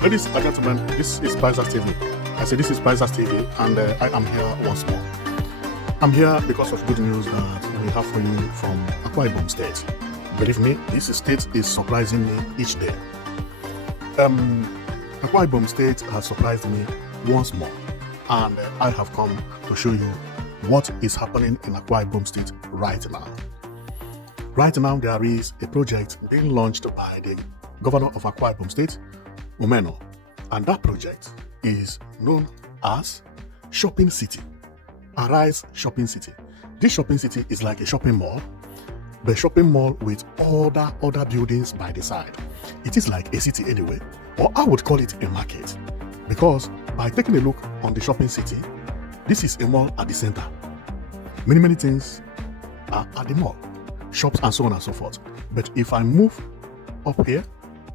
Ladies and gentlemen, this is Prizes TV. I say this is Prizes TV, and I am here once more. I'm here because of good news that we have for you from Akwa Ibom State. Believe me, this state is surprising me each day. Akwa Ibom State has surprised me once more, and I have come to show you what is happening in Akwa Ibom State right now. Right now, there is a project being launched by the governor of Akwa Ibom State, Umeno, and that project is known as Shopping City. Arise Shopping City. This shopping city is like a shopping mall, but shopping mall with other buildings by the side. It is like a city anyway, or I would call it a market, because by taking a look on the shopping city, this is a mall at the center. Many things are at the mall, shops and so on and so forth. But if I move up here,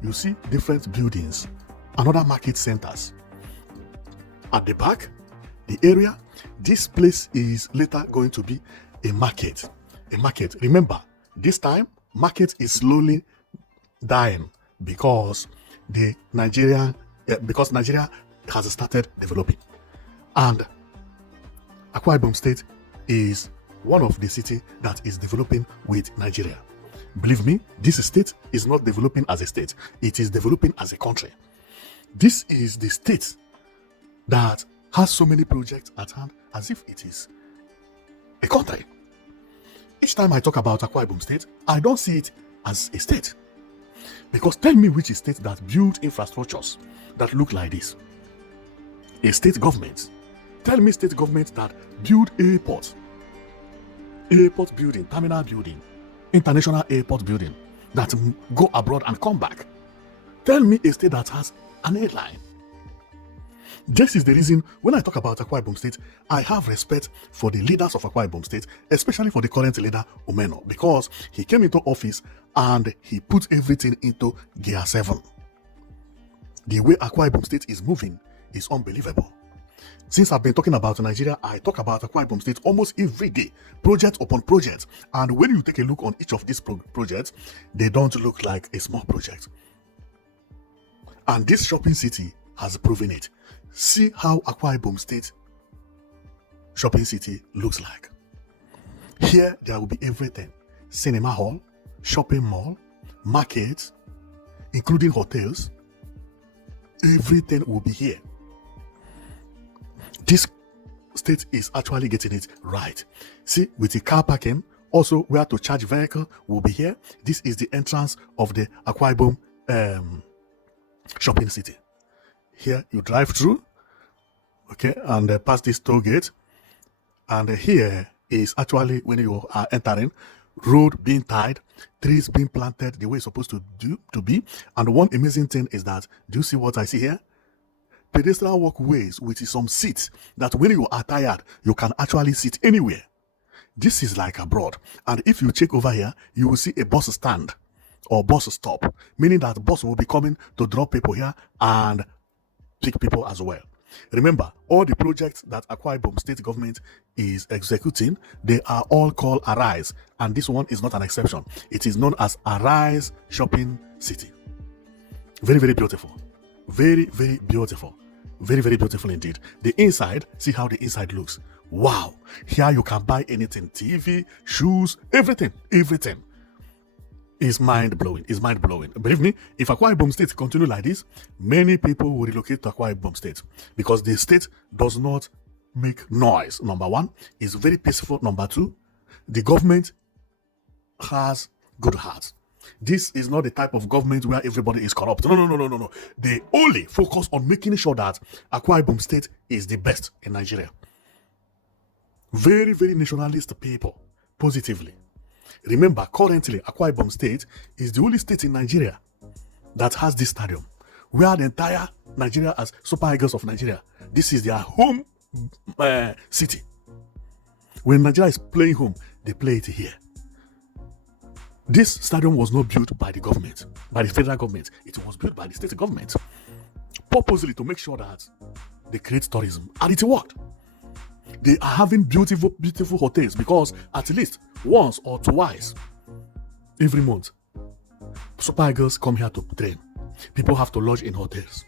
you see different buildings, another market centers. At the back, the area, this place is later going to be a market. A market. Remember, this time, market is slowly dying because Nigeria has started developing. And Akwa Ibom State is one of the cities that is developing with Nigeria. Believe me, this state is not developing as a state. It is developing as a country. This is the state that has so many projects at hand as if it is a country. Each time I talk about Akwa Ibom State, I don't see it as a state. Because tell me which state that built infrastructures that look like this. A state government. Tell me state government that build airport building, terminal building, international airport building that go abroad and come back. Tell me a state that has an airline. This is the reason when I talk about Akwa Ibom State, I have respect for the leaders of Akwa Ibom State, especially for the current leader, Umeno, because he came into office and he put everything into gear 7. The way Akwa Ibom State is moving is unbelievable. Since I've been talking about Nigeria, I talk about Akwa Ibom State almost every day, project upon project. And when you take a look on each of these projects, they don't look like a small project. And this shopping city has proven it. See how Akwa Ibom State shopping city looks like. Here, there will be everything. Cinema hall, shopping mall, markets, including hotels. Everything will be here. This state is actually getting it right. See, with the car parking, also where to charge vehicle will be here. This is the entrance of the Akwa Ibom shopping city. Here you drive through, okay, and pass this toll gate. And here is actually when you are entering, road being tied, trees being planted the way it's supposed to be. And one amazing thing is that, do you see what I see here? Pedestrian walkways with some seats that when you are tired, you can actually sit anywhere. This is like abroad. And if you check over here, you will see a bus stand or bus stop, meaning that bus will be coming to drop people here and pick people as well. Remember, all the projects that Akwa Ibom State government is executing, they are all called Arise. And this one is not an exception. It is known as Arise Shopping City. Very beautiful. Very beautiful. Very beautiful indeed. The inside, see how the inside looks. Wow. Here you can buy anything. TV, shoes, everything. Is mind-blowing. Believe me, if Akwa Ibom State continue like this, many people will relocate to Akwa Ibom State because the state does not make noise. Number one, it's very peaceful. Number two, the government has good heart. This is not the type of government where everybody is corrupt. No. They only focus on making sure that Akwa Ibom State is the best in Nigeria. Very nationalist people, positively. Remember, currently, Akwa Ibom State is the only state in Nigeria that has this stadium, where the entire Nigeria as Super Eagles of Nigeria, this is their home city. When Nigeria is playing home, they play it here. This stadium was not built by the government, by the federal government. It was built by the state government, purposely to make sure that they create tourism. And it worked. They are having beautiful hotels because at least once or twice every month, Super Eagles come here to train. People have to lodge in hotels.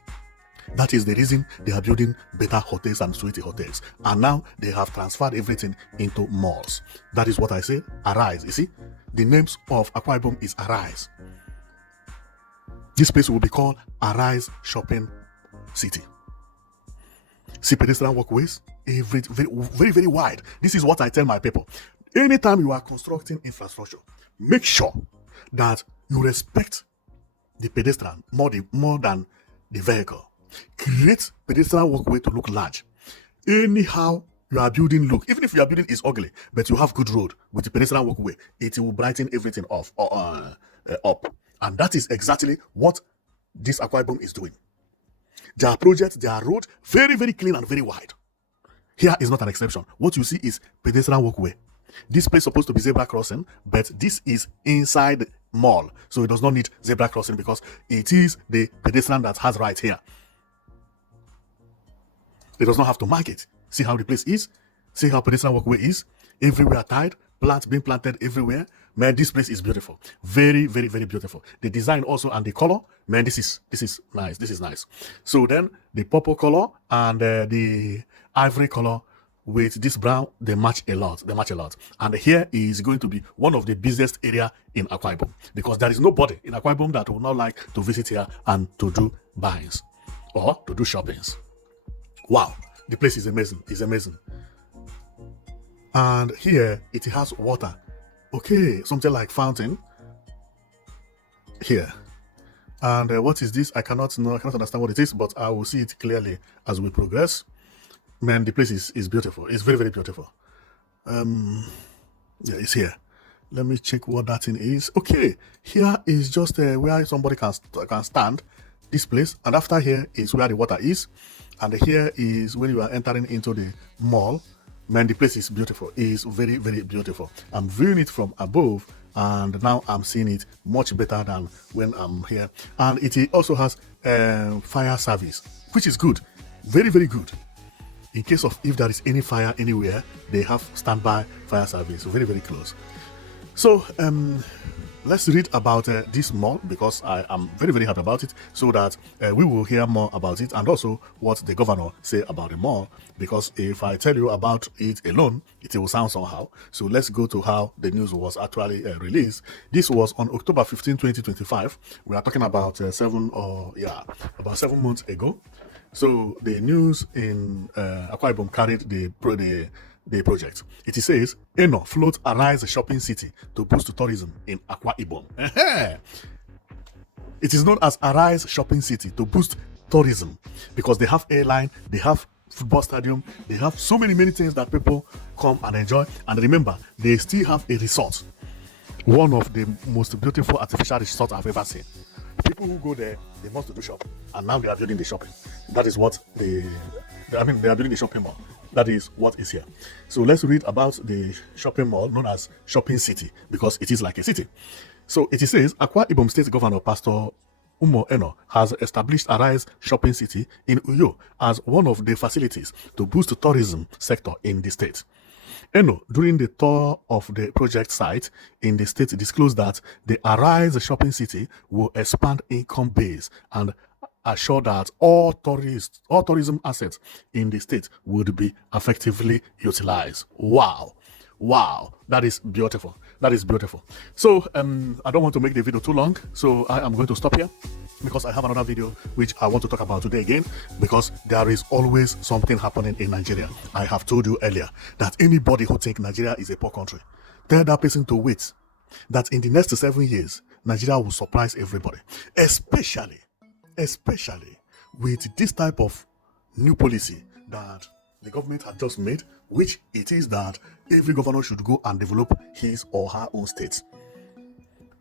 That is the reason they are building better hotels and sweetie hotels. And now they have transferred everything into malls. That is what I say. Arise. You see, the names of Akwa Ibom is Arise. This place will be called Arise Shopping City. See pedestrian walkways, very, very wide. This is what I tell my people. Anytime you are constructing infrastructure, make sure that you respect the pedestrian more than the vehicle. Create pedestrian walkway to look large. Anyhow you are building, look, even if your building is ugly, but you have good road with the pedestrian walkway, it will brighten everything up. And that is exactly what this Akwa Ibom is doing. Their project, their road, very, very clean and very wide. Here is not an exception. What you see is pedestrian walkway. This place is supposed to be zebra crossing, but this is inside the mall. So it does not need zebra crossing because it is the pedestrian that has right here. It does not have to mark it. See how the place is? See how pedestrian walkway is? Everywhere tied, plants being planted everywhere. Man, this place is beautiful. Very, very, very beautiful. The design also and the color, man, this is nice. This is nice. So then the purple color and the ivory color with this brown, they match a lot. And here is going to be one of the busiest area in Akwa Ibom because there is nobody in Akwa Ibom that would not like to visit here and to do buyings or to do shoppings. Wow, the place is amazing. It's amazing. And here it has water. Okay, something like fountain here. And what is this? I cannot understand what it is, but I will see it clearly as we progress. Man, the place is beautiful. It's very, very beautiful. Yeah, it's here. Let me check what that thing is. Okay, here is just where somebody can stand. This place, and after here is where the water is, and here is when you are entering into the mall. Man, the place is beautiful. It's very, very beautiful. I'm viewing it from above, and now I'm seeing it much better than when I'm here. And it also has fire service, which is good. Very, very good. In case of if there is any fire anywhere, they have standby fire service. Very, very close. So let's read about this mall because I am very, very happy about it, so that we will hear more about it and also what the governor say about the mall, because if I tell you about it alone, it will sound somehow. So let's go to how the news was actually released. This was on October 15, 2025. We are talking about 7 months ago. So the news in Akwa Ibom carried the project. It says, Eno float Arise Shopping City to boost tourism in Akwa Ibom. It is known as Arise Shopping City to boost tourism because they have airline, they have football stadium, they have so many things that people come and enjoy. And remember, they still have a resort, one of the most beautiful artificial resorts I've ever seen. People who go there, they must do shopping, and now they are building the shopping. That is what they are building the shopping mall. That is what is here. So let's read about the shopping mall known as Shopping City because it is like a city. So it says Akwa Ibom State Governor Pastor Umo Eno has established Arise Shopping City in Uyo as one of the facilities to boost the tourism sector in the state. Eno, during the tour of the project site in the state, disclosed that the Arise Shopping City will expand income base and assure that all tourism assets in the state would be effectively utilized. Wow, that is beautiful. So I don't want to make the video too long, so I am going to stop here because I have another video which I want to talk about today again, because there is always something happening in Nigeria. I have told you earlier that anybody who thinks Nigeria is a poor country, tell that person to wait, that in the next 7 years Nigeria will surprise everybody, especially with this type of new policy that the government had just made, which it is that every governor should go and develop his or her own state.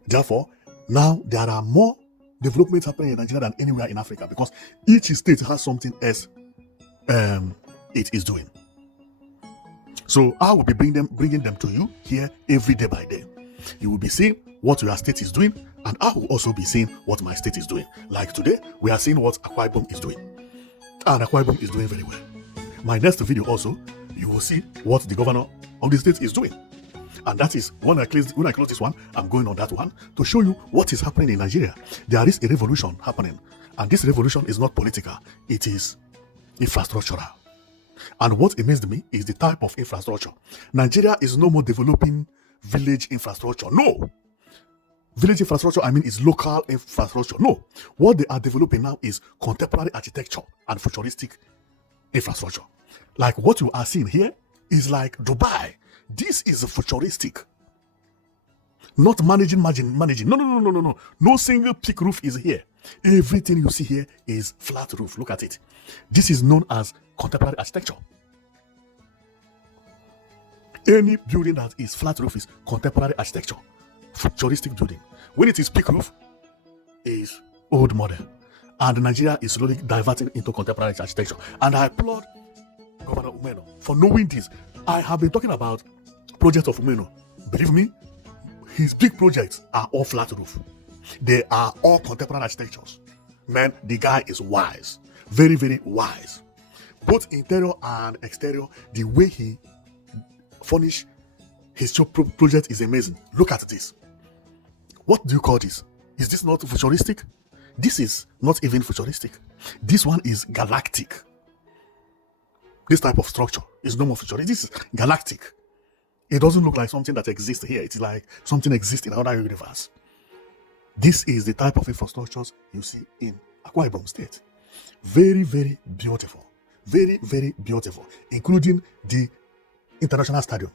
Therefore, now there are more developments happening in Nigeria than anywhere in Africa, because each state has something else it is doing. So I will be bringing them to you here every day by day. You will be seeing what your state is doing, and I will also be seeing what my state is doing. Like today, we are seeing what Akwa Ibom is doing, and Akwa Ibom is doing very well. My next video also, you will see what the governor of the state is doing. And that is when I close this one, I'm going on that one to show you what is happening in Nigeria. There is a revolution happening, and this revolution is not political, it is infrastructural. And what amazed me is the type of infrastructure. Nigeria is no more developing village infrastructure. No. Village infrastructure, I mean, is local infrastructure. No. What they are developing now is contemporary architecture and futuristic infrastructure. Like what you are seeing here is like Dubai. This is futuristic. Not managing. No. No single peak roof is here. Everything you see here is flat roof. Look at it. This is known as contemporary architecture. Any building that is flat roof is contemporary architecture. Futuristic building. When it is peak roof, is old model. And Nigeria is slowly diverting into contemporary architecture. And I applaud Governor Umeno for knowing this. I have been talking about projects of Umeno. Believe me, his big projects are all flat roof. They are all contemporary architectures. Man, the guy is wise. Very, very wise. Both interior and exterior, the way he furnish his project is amazing. Look at this. What do you call this? Is this not futuristic? This is not even futuristic. This one is galactic. This type of structure is no more futuristic. This is galactic. It doesn't look like something that exists here. It's like something exists in another universe. This is the type of infrastructures you see in Akwa Ibom State. Very, very beautiful. Very, very beautiful. Including the international stadium.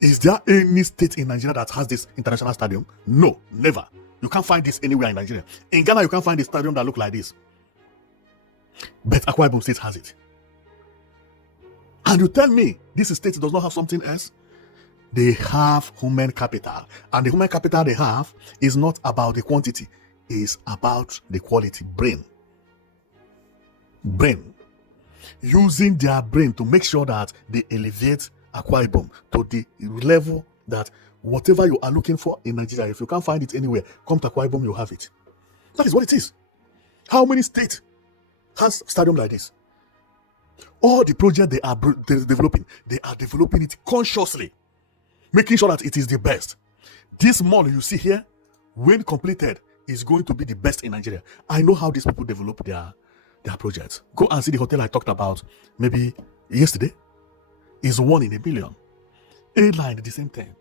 Is there any state in Nigeria that has this international stadium? No, never. You can't find this anywhere in Nigeria. In Ghana, you can't find a stadium that looks like this. But Akwa Ibom State has it. And you tell me this state does not have something else? They have human capital. And the human capital they have is not about the quantity. It's about the quality. Brain. Using their brain to make sure that they elevate Akwa Ibom to the level that whatever you are looking for in Nigeria, if you can't find it anywhere, come to Akwa Ibom, you have it. That is what it is. How many states has stadium like this? All the projects they are developing it consciously, making sure that it is the best. This mall you see here, when completed, is going to be the best in Nigeria. I know how these people develop their projects. Go and see the hotel I talked about maybe yesterday. Is 1 in a million. Airline, the same thing.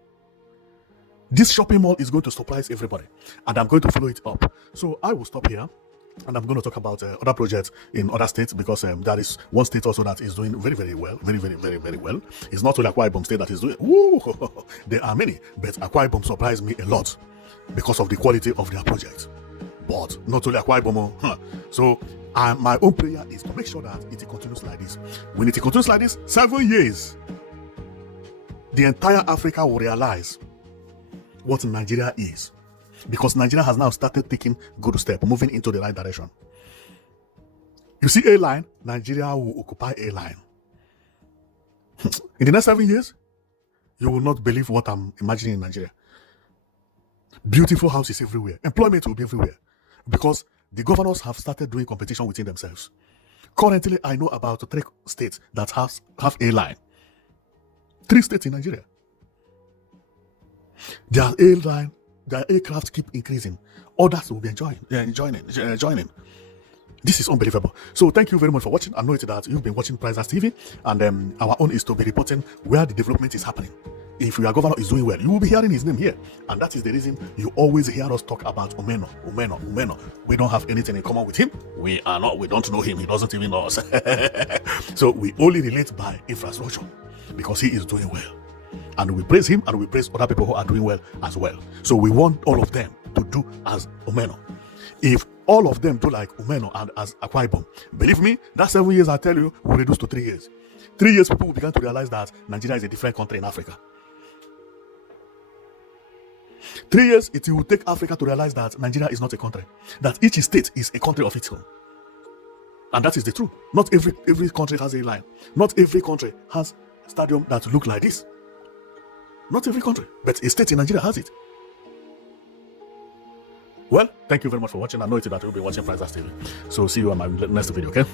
This shopping mall is going to surprise everybody, and I'm going to follow it up. So I will stop here, and I'm going to talk about other projects in other states, because there is one state also that is doing very, very well. Very, very, very, very well. It's not only Akwa Ibom State that is doing. Woo, there are many, but Akwa Ibom surprised me a lot because of the quality of their project. But not only Akwa Ibom. So my own prayer is to make sure that it continues like this. When it continues like this, 7 years, the entire Africa will realize what Nigeria is. Because Nigeria has now started taking good steps, moving into the right direction. You see airline, Nigeria will occupy airline. In the next 7 years, you will not believe what I'm imagining in Nigeria. Beautiful houses everywhere. Employment will be everywhere. Because the governors have started doing competition within themselves. Currently, I know about 3 states that have airline. 3 states in Nigeria. Their airline, their aircraft keep increasing. Others will be joining. This is unbelievable. So thank you very much for watching. I know that you've been watching Price TV, and our own is to be reporting where the development is happening. If your governor is doing well, you will be hearing his name here. And that is the reason you always hear us talk about Umeno. We don't have anything in common with him. We don't know him. He doesn't even know us. So we only relate by infrastructure, because he is doing well. And we praise him, and we praise other people who are doing well as well. So we want all of them to do as Umeno. If all of them do like Umeno and as Akwa Ibom, believe me, that 7 years I tell you will reduce to 3 years. 3 years, people will begin to realize that Nigeria is a different country in Africa. 3 years, it will take Africa to realize that Nigeria is not a country. That each state is a country of its own. And that is the truth. Not every country has a line. Not every country has a stadium that look like this. Not every country, but a state in Nigeria has it. Well, thank you very much for watching. I know that you'll be watching Price TV. So see you on my next video, okay?